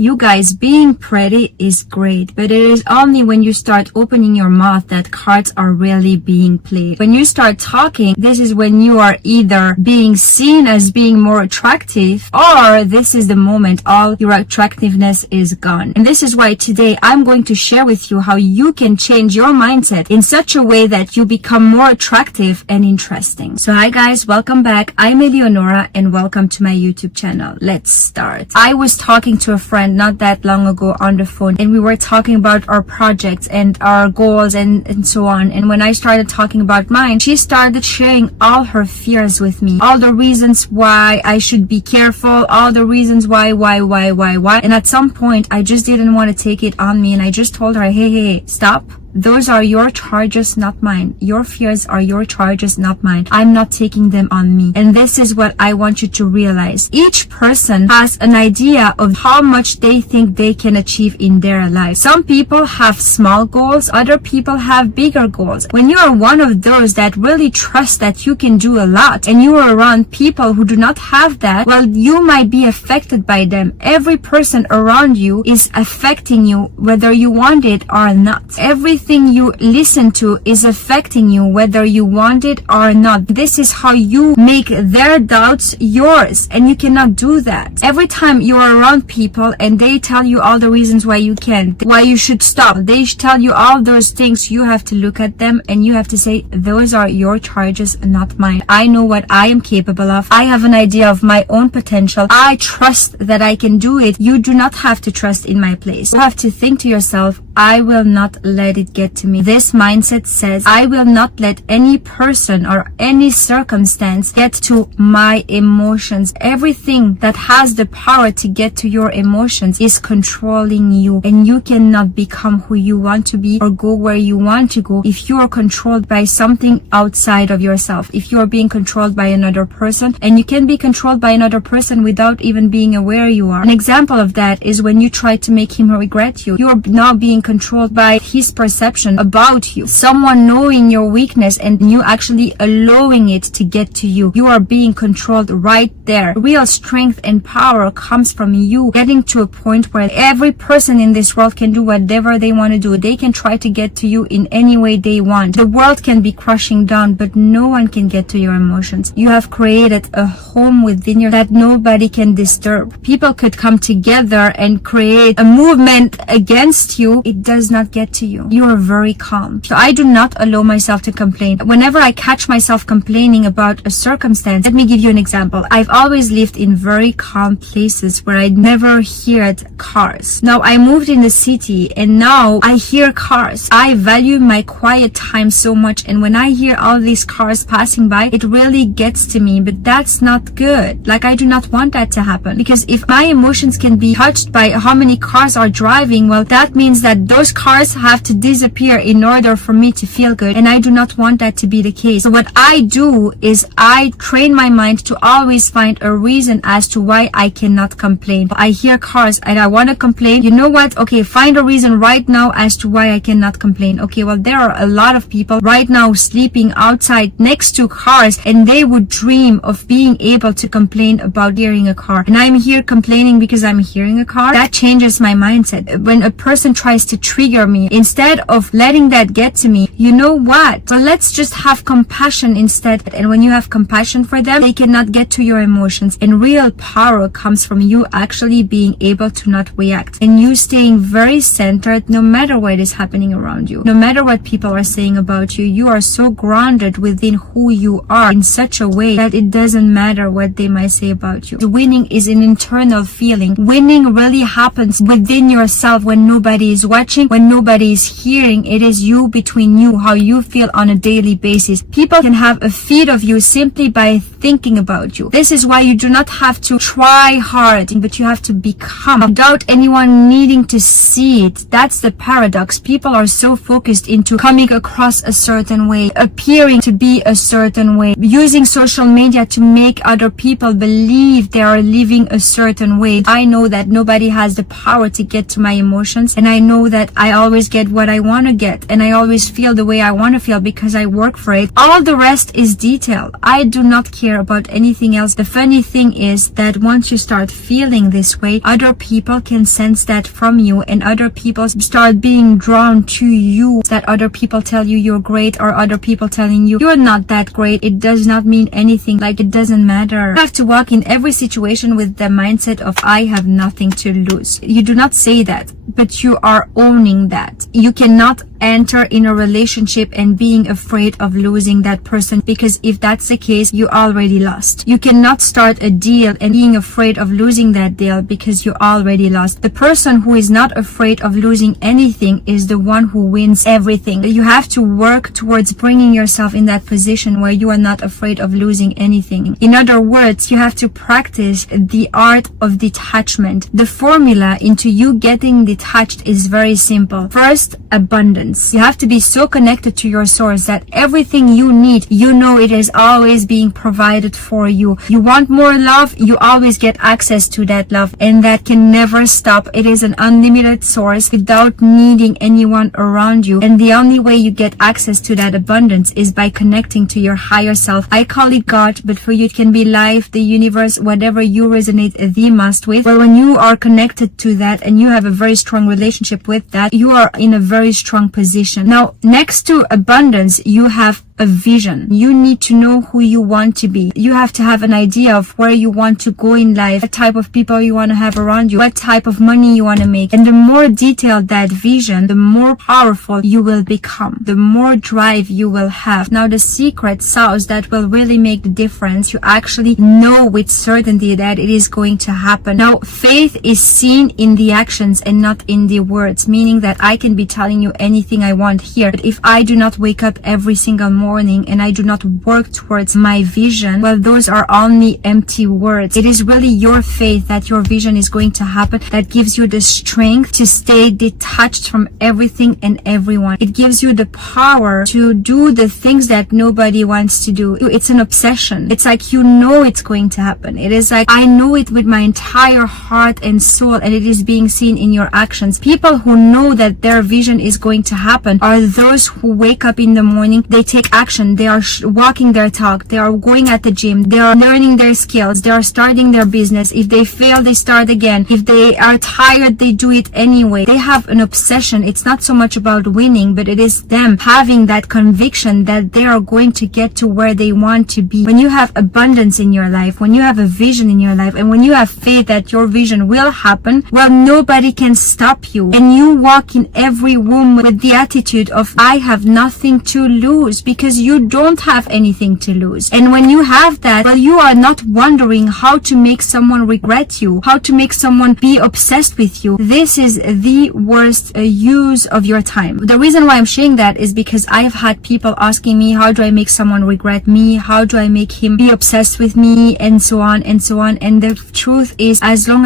You guys, being pretty is great, but it is only when you start opening your mouth that cards are really being played. When you start talking, this is when you are either being seen as being more attractive, or this is the moment all your attractiveness is gone. And this is why today I'm going to share with you how you can change your mindset in such a way that you become more attractive and interesting. So hi guys, welcome back. I'm Eleonora and welcome to my YouTube channel. Let's start. I was talking to a friend not that long ago on the phone, and we were talking about our projects and our goals and so on. And when I started talking about mine, she started sharing all her fears with me, all the reasons why I should be careful, all the reasons why. And at some point I just didn't want to take it on me, and I just told her, hey, stop. Those are your charges, not mine. Your fears are your charges, not mine. I'm not taking them on me. And this is what I want you to realize. Each person has an idea of how much they think they can achieve in their life. Some people have small goals, other people have bigger goals. When you are one of those that really trust that you can do a lot, and you are around people who do not have that, well, you might be affected by them. Every person around you is affecting you, whether you want it or not. Everything you listen to is affecting you, whether you want it or not. This is how you make their doubts yours, and you cannot do that. Every time you are around people and they tell you all the reasons why you can't, why you should stop, they tell you all those things, you have to look at them and you have to say, those are your charges, not mine. I know what I am capable of. I have an idea of my own potential. I trust that I can do it. You do not have to trust in my place. You have to think to yourself, I will not let it get to me. This mindset says, I will not let any person or any circumstance get to my emotions. Everything that has the power to get to your emotions is controlling you, and you cannot become who you want to be or go where you want to go if you are controlled by something outside of yourself. If you are being controlled by another person, and you can be controlled by another person without even being aware you are. An example of that is when you try to make him regret you. You are now being controlled by his perception about you. Someone knowing your weakness and you actually allowing it to get to you. You are being controlled right there. Real strength and power comes from you getting to a point where every person in this world can do whatever they want to do. They can try to get to you in any way they want. The world can be crushing down, but no one can get to your emotions. You have created a home within you that nobody can disturb. People could come together and create a movement against you. It does not get to you. You are very calm. So I do not allow myself to complain. Whenever I catch myself complaining about a circumstance, let me give you an example. I've always lived in very calm places where I never heard cars. Now I moved in the city and now I hear cars. I value my quiet time so much, and when I hear all these cars passing by, it really gets to me, but that's not good. Like, I do not want that to happen, because if my emotions can be touched by how many cars are driving, well, that means that those cars have to disappear in order for me to feel good, and I do not want that to be the case. So what I do is I train my mind to always find a reason as to why I cannot complain. I hear cars and I want to complain. You know what? Okay, find a reason right now as to why I cannot complain. Okay, well, there are a lot of people right now sleeping outside next to cars, and they would dream of being able to complain about hearing a car. And I'm here complaining because I'm hearing a car. That changes my mindset. When a person tries to trigger me, instead of letting that get to me, you know what? So let's just have compassion instead. And when you have compassion for them, they cannot get to your emotions. And real power comes from you actually being able to not react, and you staying very centered no matter what is happening around you. No matter what people are saying about you, you are so grounded within who you are in such a way that it doesn't matter what they might say about you. Winning is an internal feeling. Winning really happens within yourself when nobody is watching, when nobody is hearing. It is you, between you, how you feel on a daily basis. People can have a feed of you simply by thinking about you. This is why you do not have to try hard, but you have to become without anyone needing to see it. That's the paradox. People are so focused into coming across a certain way, appearing to be a certain way, using social media to make other people believe they are living a certain way. I know that nobody has the power to get to my emotions, and I know that I always get what I want to get, and I always feel the way I want to feel because I work for it. All the rest is detail. I do not care about anything else. The funny thing is that once you start feeling this way, other people can sense that from you, and other people start being drawn to you. That other people tell you you're great, or other people telling you you're not that great. It does not mean anything. Like, it doesn't matter. You have to walk in every situation with the mindset of I have nothing to lose. You do not say that, but you are owning that. You cannot enter in a relationship and being afraid of losing that person, because if that's the case, you already lost. You cannot start a deal and being afraid of losing that deal, because you already lost. The person who is not afraid of losing anything is the one who wins everything. You have to work towards bringing yourself in that position where you are not afraid of losing anything. In other words, you have to practice the art of detachment. The formula into you getting detached is very simple. First, abundance. You have to be so connected to your source that everything you need, you know it is always being provided for you. You want more love, you always get access to that love, and that can never stop. It is an unlimited source without needing anyone around you, and the only way you get access to that abundance is by connecting to your higher self. I call it God, but for you it can be life, the universe, whatever you resonate the most with. But when you are connected to that and you have a very strong relationship with that, you are in a very strong position. Now, next to abundance, you have a vision. You need to know who you want to be. You have to have an idea of where you want to go in life, what type of people you want to have around you, what type of money you want to make. And the more detailed that vision, the more powerful you will become, the more drive you will have. Now, the secret sauce that will really make the difference, you actually know with certainty that it is going to happen. Now, faith is seen in the actions and not in the words, meaning that I can be telling you anything I want here, but if I do not wake up every single morning and I do not work towards my vision, well, those are only empty words. It is really your faith that your vision is going to happen that gives you the strength to stay detached from everything and everyone. It gives you the power to do the things that nobody wants to do. It's an obsession. It's like you know it's going to happen. It is like I know it with my entire heart and soul, and it is being seen in your actions. People who know that their vision is going to happen are those who wake up in the morning, they take action, they are walking their talk, they are going at the gym, they are learning their skills, they are starting their business. If they fail, they start again. If they are tired, they do it anyway. They have an obsession. It's not so much about winning, but it is them having that conviction that they are going to get to where they want to be. When you have abundance in your life, when you have a vision in your life, and when you have faith that your vision will happen, well, nobody can stop you. And you walk in every room with the attitude of I have nothing to lose, because you don't have anything to lose. And when you have that, well, you are not wondering how to make someone regret you, how to make someone be obsessed with you. This is the worst use of your time. The reason why I'm sharing that is because I have had people asking me, how do I make someone regret me? How do I make him be obsessed with me? And so on and so on. And the truth is, as long